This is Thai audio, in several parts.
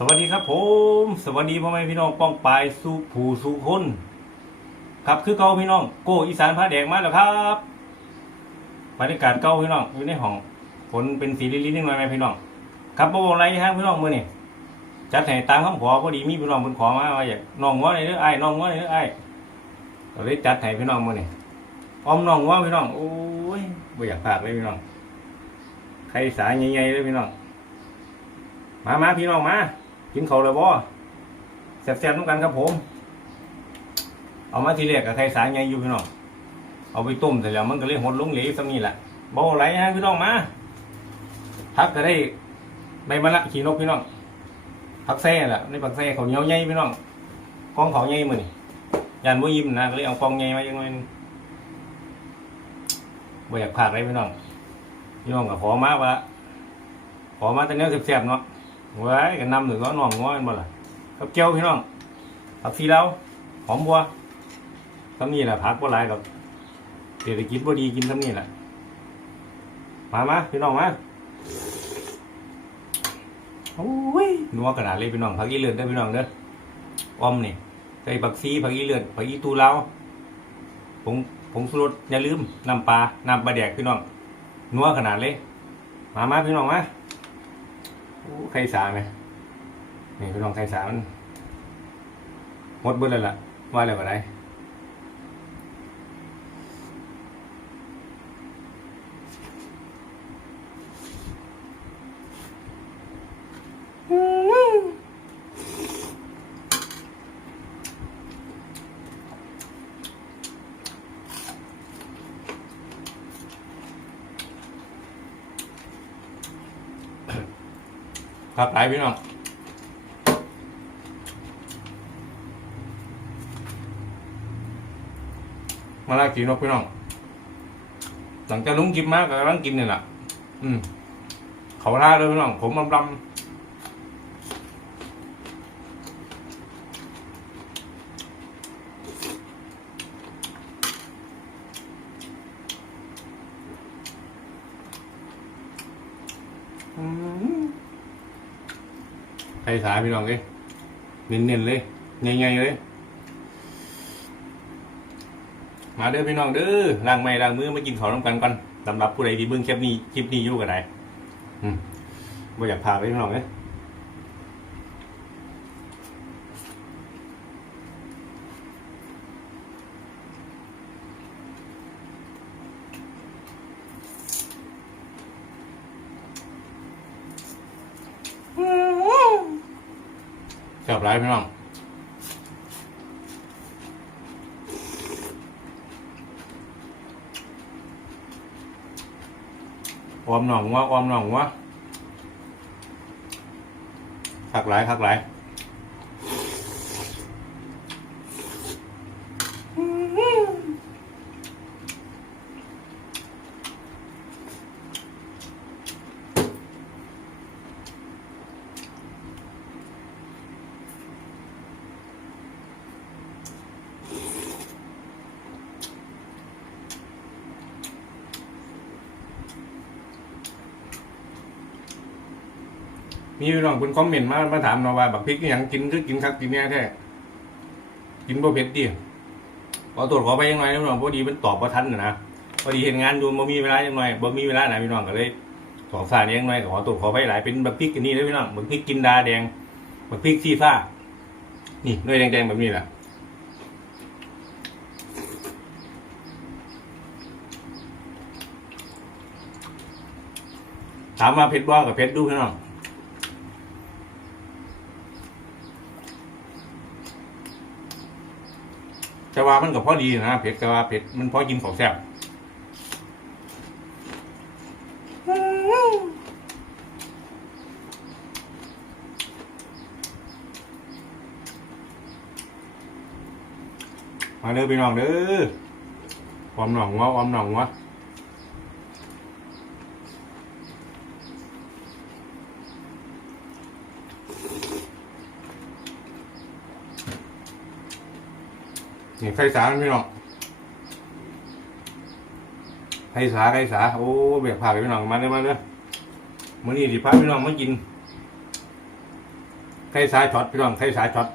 สวัสดีครับผม สวัสดีพ่อแม่พี่น้องป้องปลายสู่ผู้สู่คนครับคือเก่าพี่น้องโก้อีสานผ้าแดงมาแล้วครับบรรยากาศเก่าพี่น้องอยู่ในห้องฝนเป็นสีลิลินิดหน่อยไหมพี่น้องครับบ่อะไรฮะพี่น้องมื้อนี้จัดให้ตามคำขอพอดีมีพี่น้องเพิ่นขอมาว่าอยากน้องงัวหน่อยเด้อไอ้ายน้องงัวหน่อยเด้อไอ้ายก็เลยจัดให้พี่น้องมื้อนี้ออมน้องงัวพี่น้องโอ้ยบ่อยากพลาดเลยพี่น้องใครสายใหญ่ๆเลยพี่น้องมามาพี่น้องมา กินเขาเลยบ่แซ่บๆน้ำกันครับผม เอามาทีแรกกับไข่สายไงอยู่พี่น้อง เอาไปต้มแต่แล้วมันก็เลยหดลงเหลวสักนี่แหละบ่ไหลฮะพี่น้องมาพักก็ได้ใบมะละขี่นกพี่น้องพักแซ่แหละในพักแซ่เขาเหนียวใหญ่พี่น้องกองเขาใหญ่มือนี่ยันบ่ยิ้มนะก็เลยเอากองใหญ่มายังไงบ่อยากพลาดเลยพี่น้องพี่น้องก็ขอมาว่าขอมาแต่เนี้ยแซ่บๆเนาะ ไว้กันนำหนึ่งก็น่องง้อยบ่ล่ะกับเกียวพี่น้องผักชีแล้วหอมบัวทำนี่แหละผักบ่หลายกับเศรษฐกิจบ่ดีกินทำนี่แหละมามาพี่น้องมาโอ้ยนัวขนาดเลยพี่น้องผักอีเลือดได้พี่น้องเด้อออมนี่ใส่ผักซีผักอีเลือดผักอีตูเลาผงผงสุรสอย่าลืมน้ำปลาน้ำปลาแดกพี่น้องนัวขนาดเลย มามาพี่น้องมา ไข่สาไหมนี่พี่น้องไข่สามันหมดเบิดเลยล่ะว่าอะไรก็ได้ ครับหลายพี่น้องมาลากินนกพี่น้อง หลังจากลุงกินมากกำลังกินเนี่แหละอืมเขาล่าเลยพี่น้องผมลำลำ สายพี่น้องเลยเน้นๆเลยใหญ่ๆเลยมาเด้อพี่น้องเด้อล้างไม้ล้างมือมากินข้าวน้ำกันก่อนสำหรับผู้ใดที่เบิ่งคลิปนี้คลิปนี้อยู่กันไหนอืมบ่อยากพาไปพี่น้องเอ้ย แซ่บหลายพี่น้องออมหน่องวะออมหน่องวะขักหลายขักหลาย มีพี่น้องคุณคอมเมนต์มามาถามเราว่าบักพริกนี่ยังกินคือกินคักกินแน่แท้กินบ่เผ็ดดิขอตรวจขอไปยังไงพี่น้องพอดีมันตอบบ่ทันนะนะพอดีเห็นงานอยู่บ่มีเวลาจังหน่อยบ่มีเวลาไหนพี่น้องก็เลยสองสายยังหน่อยขอตรวจขอไปหลายเป็นบักพริกอันนี้เลยพี่น้องบักพริกกินดาแดงบักพริกซีฟ้า นี่หน่วยแดงๆแบบนี้แหละถามว่าเผ็ดบ่กับเผ็ดดูพี่น้อง ว่ามันก็พอดีนะเผ็ดแต่ว่าเผ็ดมันพอกินของแซ่บมาเด้อพี่น้องเด้อความหนองวะความหนองวะ นี่ไข่สารพี่น้องไข่สาไข่สาโอ้เบียกผักพี่น้องมาเด้อมาเด้อมื้อนี้สิพาพี่น้องมากินไข่สายช็อตพี่น้องไข่สายช็อต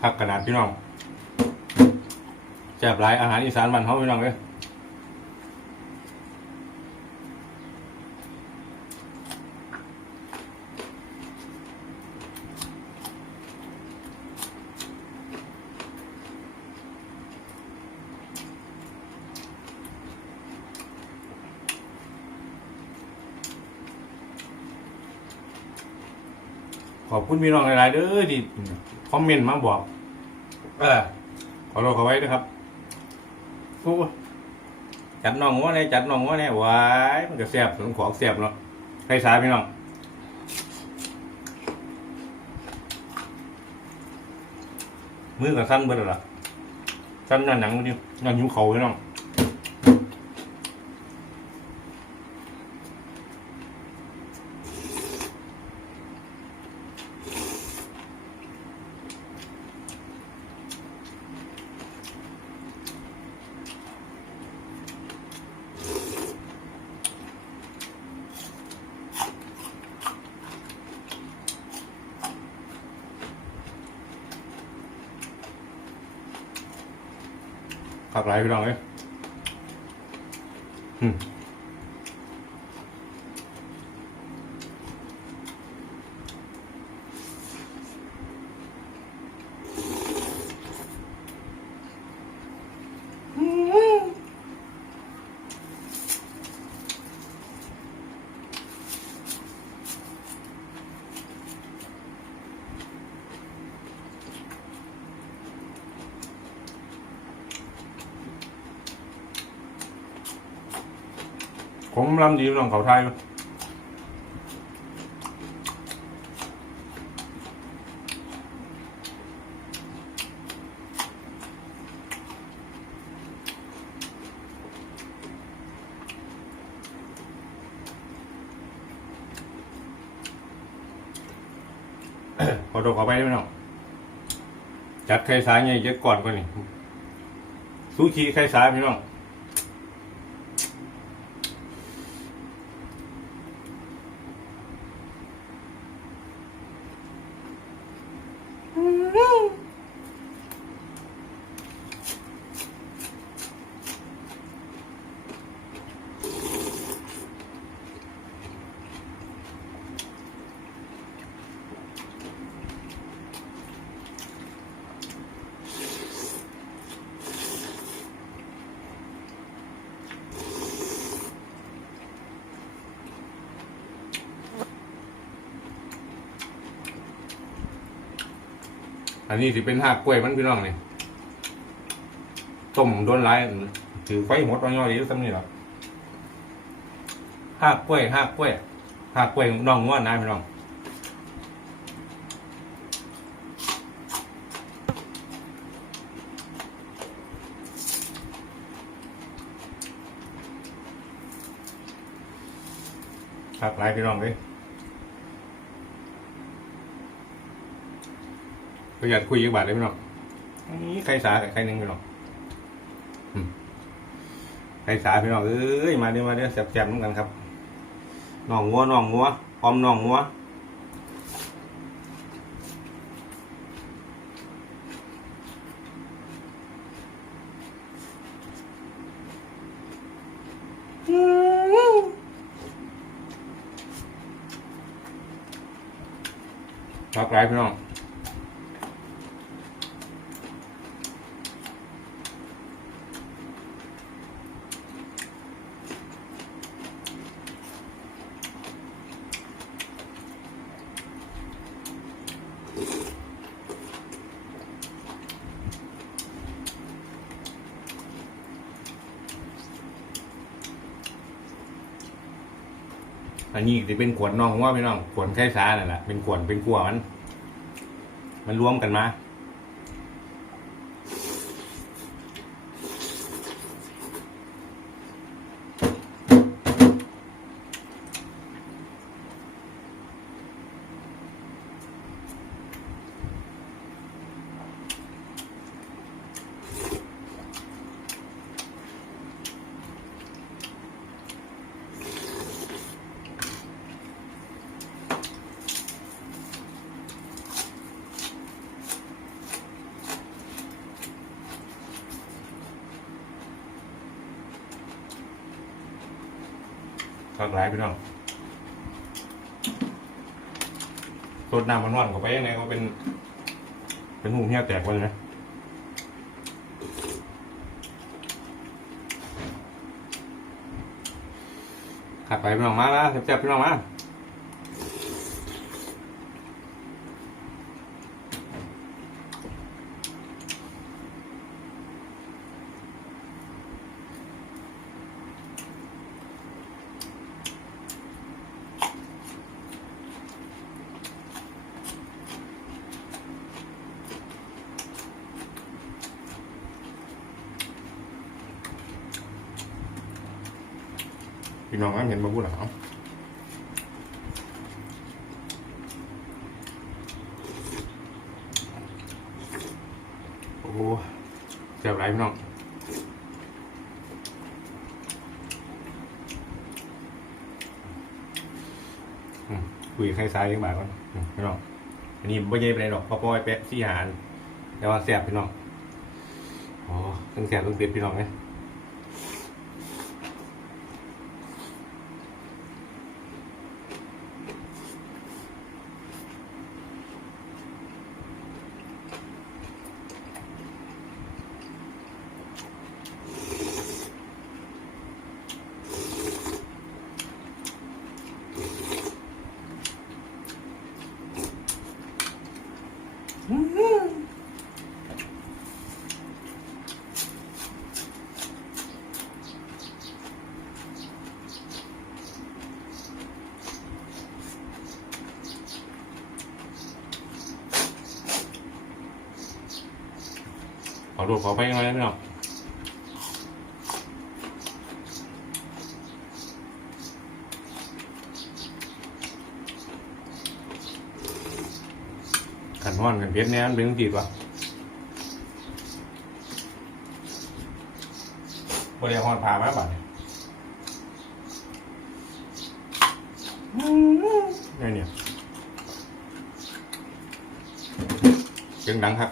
พักกระดาษพี่น้องแซ่บหลายอาหารอีสานบ้านเฮาพี่น้องเลย อบคุณพี่น้องหลายๆเด้อที่คอมเมนต์มาบอก เออขอรอเขาไว้ด้วยครับโอ้ยจัดน้องว่าไงจัดน้องว่าไงวายมันก็แซ่บสมของแซ่บเนาะไข่สายพี่น้องมือกับสั้นเบิดแล้วล่ะสั้นนั่นหนังมันนี่นั่นหิวเขาพี่น้อง ผักหลายพี่น้องเอ้ยอืม ผมลำดีพี่น้องเขาไทยพอยู่ขอตัวขอไปได้ไหมน้องจัดไข่สายไงเยอะก่อนกว่านี่ซูชิไข่สายพี่น้อง อันนี้สิเป็นหักกล้วยมันพี่น้องนี่ต้มโดนไล่ถือไฟหมดว่าย่อยดีสักนี่หรอหักกล้วยหักกล้วยหักกล้วยน้องง่วนนะพี่น้องหักหลายพี่น้องเลย ประหยัดคุยยี่บาทเลยพี่น้องนี่ใครสาใครหนึ่งพี่น้องอืมใครสาพี่น้องเอ้ยมาเดี๋ยวมาเดี๋ยวแซ่บๆน้ำกันครับน่องงัวน่องงัวพร้อมน่องงัวรักหลายพี่น้อง อันนี้จะเป็นขวดน่องว่าพี่น้องขวดไข่สานั่นแหละเป็นขวดเป็นกัวมัน มันรวมกันมา หลากหลายพี่น้องสดน้ำมันว่านเข้าไปยังไงก็เป็น เป็นหูเหี้ยแตกไปเลยนะขับไปพี่น้องมาแล้วเจ็บๆพี่น้องมา พี่น้องเห็นมาพูดหรอโอ้เสียบไรพี่น้องคุยใครซ้ายยังบ่ายก่อนพี่น้องอันนี้ไม่ใช่ไปไหนหรอกพราะปล่อยแป๊ะซี่หารแต่ว่าเสียบพี่น้องอ๋อตั้งเสียบตั้งเสียพี่น้องไหม ขอรูขอไปยังไงไม่หรอกขันห้อนกันเพชรเนี่ยมันเป็นตีดวะบริหารผ่ามาบัดเนี่ยนี่เนี่ยเสียงดังครับ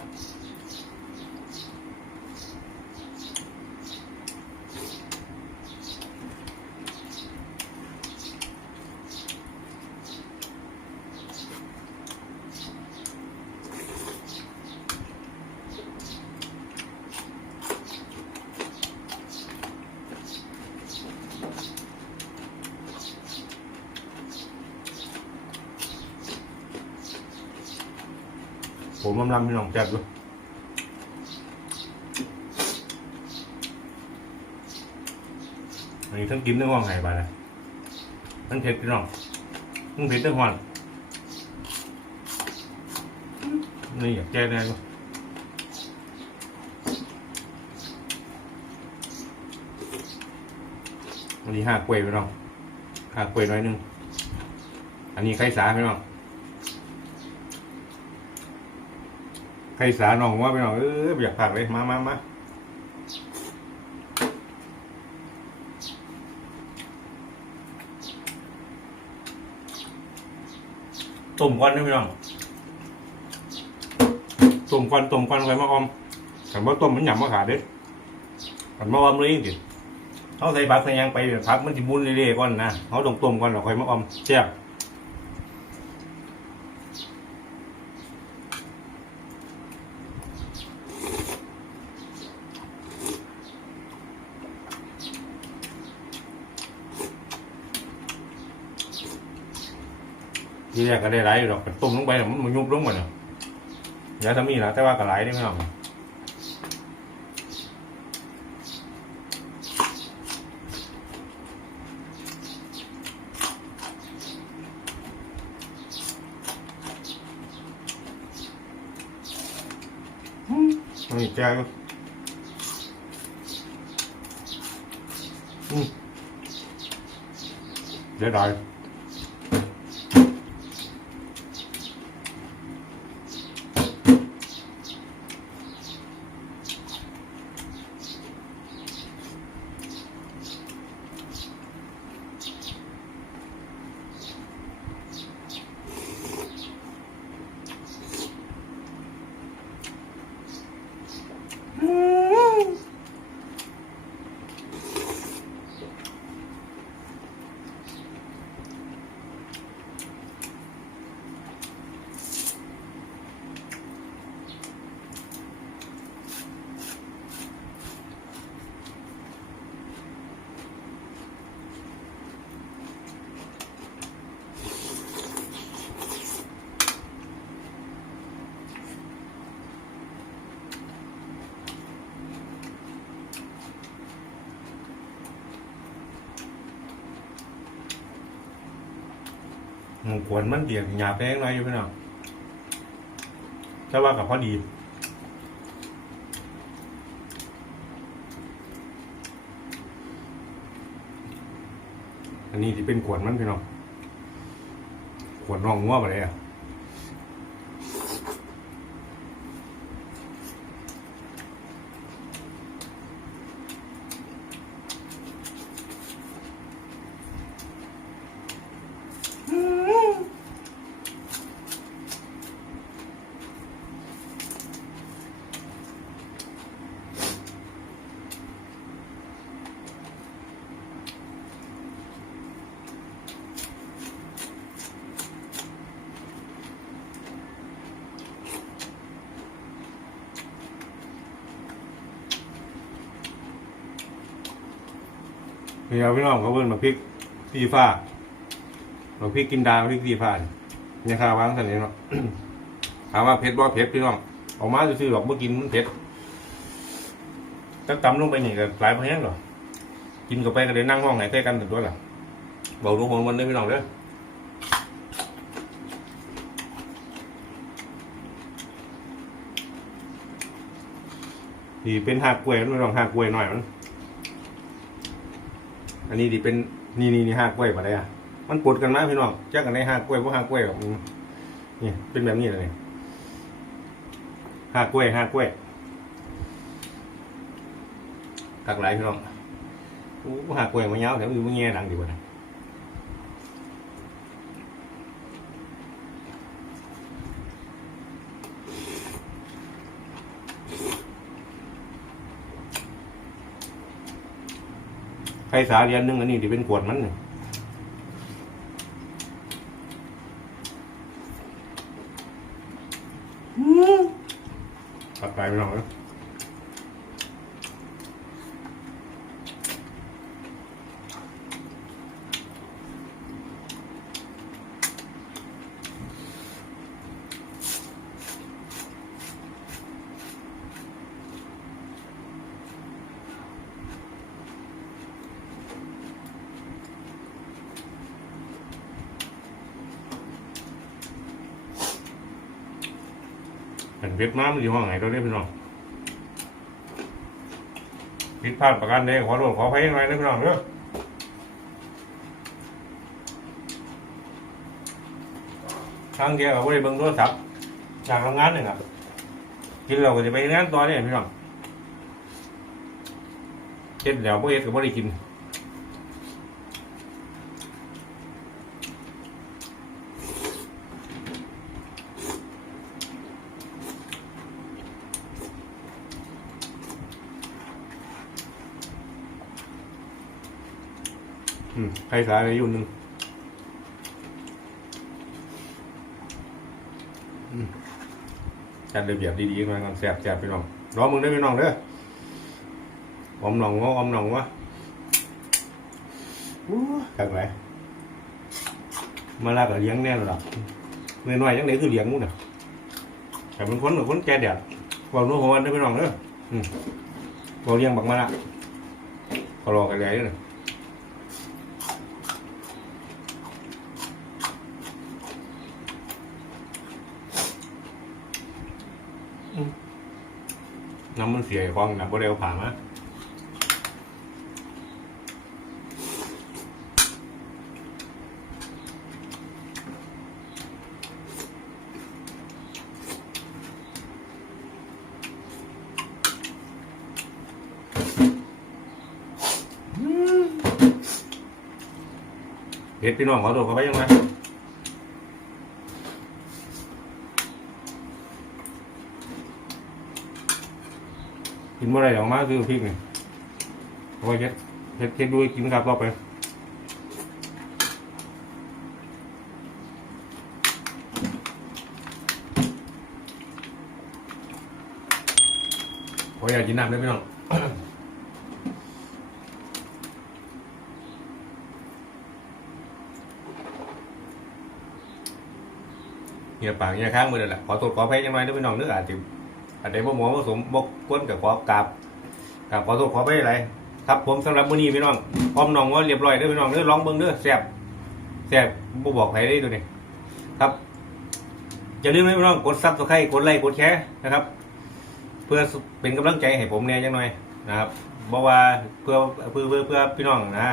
ผ มลำลำพี่น้องจัดด้วยอันนี้ทั้งกินทั้งห้องไห้ไปนะทั้งเผ็ดพี่น้องทั้งเผ็ดทั้งหวานนี่อยากแก้แน่ก็อันนี้ห้ากล้วยพี่น้องห้ากล้วยน้อยนึง อันนี้ไข่สาพี่น้อง ใครสาน้องว่าไปน้องเอออยากผักเลยมามามาต้มก้อนนะพี่น้องต้มก้อนต้มก้อนไว้มาออมแต่ว่าต้มมันหยำมาขาดเด็ดแต่มาออมเลยจริงๆเขาใส่ผักใส่หยังไปเดี๋ยวผักมันจะมุนเรื่อยๆก่อนนะเขาต้องต้มก่อนแล้วค่อยมาออมแซ่บ ทีแรกก็ได้ไหลายอยู่หรอกแต่ต้มลงไปแล้วมันมันยุบลงหมดเนาะยาทำนี่ละแต่ว่าก็ไหลได้ไม่หรอกนี่แจ้งอืมเดี๋ยวได้ มขวนมันเดียกหยาบแป้งน้อยอยู่พี่น้องแต่ว่ากับพอดีอันนี้ที่เป็นขวดมันพี่น้องขวดน้องงัวไปเลยอะ นี่เอาพี่น้องเขาเพิ่นมาพริกสีฟ้าเราพริกกินดาวพริกสีฟ้าเนี่ยข้าววางสันนี้เนาะถามว่าเผ็ดบ่เผ็ดพี่น้องออกมาซื่อๆหรอกเมื่อกินมันเผ็ดตั้งตำลงไปนี่ก็หลายเพลงหรอกินกับไปก็เลยนั่งห้องไหนใกล้กันถึงตัวล่ะเบาลงหัวมันได้พี่น้องเด้อนี่เป็นหักกล้วยมันพี่น้องหักกล้วยหน่อยมัน อันนี้ดิเป็นนี่นี่นี่ห้ากล้วยมาได้อะมันปดกันมาพี่น้องแจ้งกันได้ห้ากล้วยเพราะห้ากล้วยแบบนี่เป็นแบบนี้เลยห้ากล้วยห้ากล้วยกักหลายพี่น้องโอ้ห้ากล้วยมันยาวแต่มือมันแง่ดังดีกว่านะ ครสาเรียนหนึงอันนี้ดิเป็นขวดมันนี่ตัดไปพี่น้องนะ เห็นเว็บน้ำมันอยู่ห้องไหนตัวนี้พี่น้องผิดพลาดประการใดขอโทษขออภัยหน่อยนะพี่น้องเด้อทางเดียวกับว่าได้เบิ่งโทรศัพท์จากทำงานหนึ่งอะกินเราก็จะไปงานต่อเนี่ยพี่น้องเฮ็ดแล้วพวกเฮ็ดก็บ่ได้กิน ครสายอะไรอยู่หนึ่งจัดระเบียบดีๆมาก่อนแสบแสบไปน้องรอมึงได้ไปน้องเด้ออมหนองวะอมหนองวะอู้กักไรมาลาก็เลี้ยงแน่นหรอกเมื่อน้อยยังไงคือเลี้ยงมุ้งเนี่ยแต่เป็นคนกับคนแก่เดียดบอกนู้นของวันได้ไปน้องเด้ออืมบอกเลี้ยงบักมาละเขารอกันใหญ่เลย น้ำมันเสียฟองนะบ่เร็วผ่านมาเฮ็ดพี่น้องขอโทษเขาไปยังไง กินเมื่อไรออกมาคือพริกนี่เอาไว้เฮ็ดเฮ็ดเฮ็ดด้วยกินครับต่อไปขออยากกินน้ำได้ไหมน้องเหียบปากเหียบข้างมือเลยแหละขอตรวจขอแพ้ยังไงด้วยพี่น้องนึกอาจจะ อาจจะบ่หมอผสมบกก้นกับขอกราบกราบขอโทษขอแพ้อะไรครับผมสำหรับมื้อนี้พี่น้องพร้อมน้องว่าเรียบร้อยเด้อพี่น้องเด้อลองเบิ่งเด้อแซ่บแซ่บบ่บอกใครได้ตัวนี้ครับอย่าลืมนะพี่น้องกดซับสไครต์กดไลค์กดแชร์นะครับ เพื่อเป็นกำลังใจให้ผมเนี่ยจังหน่อยนะครับบอกว่าเพื่อเพื่อเพื่อเพื่อพี่น้องนะ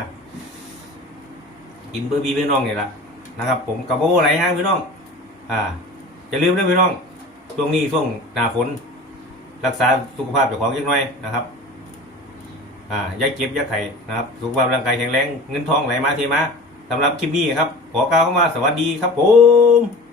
กินเพื่อพี่พื่น้องเนี่ยละนะครับ ผมกับโบไหลฮะพี่น้อง อ่าอย่าลืมนะพี่น้องช่วงนี้ช่วงหน้าฝน รักษาสุขภาพเจ้าของยังหน่อยนะครับอ่ายาเก็บยาไข่นะครับ สุขภาพร่างกายแข็งแรงเงินทองไหลมาเทมาสำหรับคลิปนี้ครับ ขอกล่าวเข้ามาสวัสดีครับผม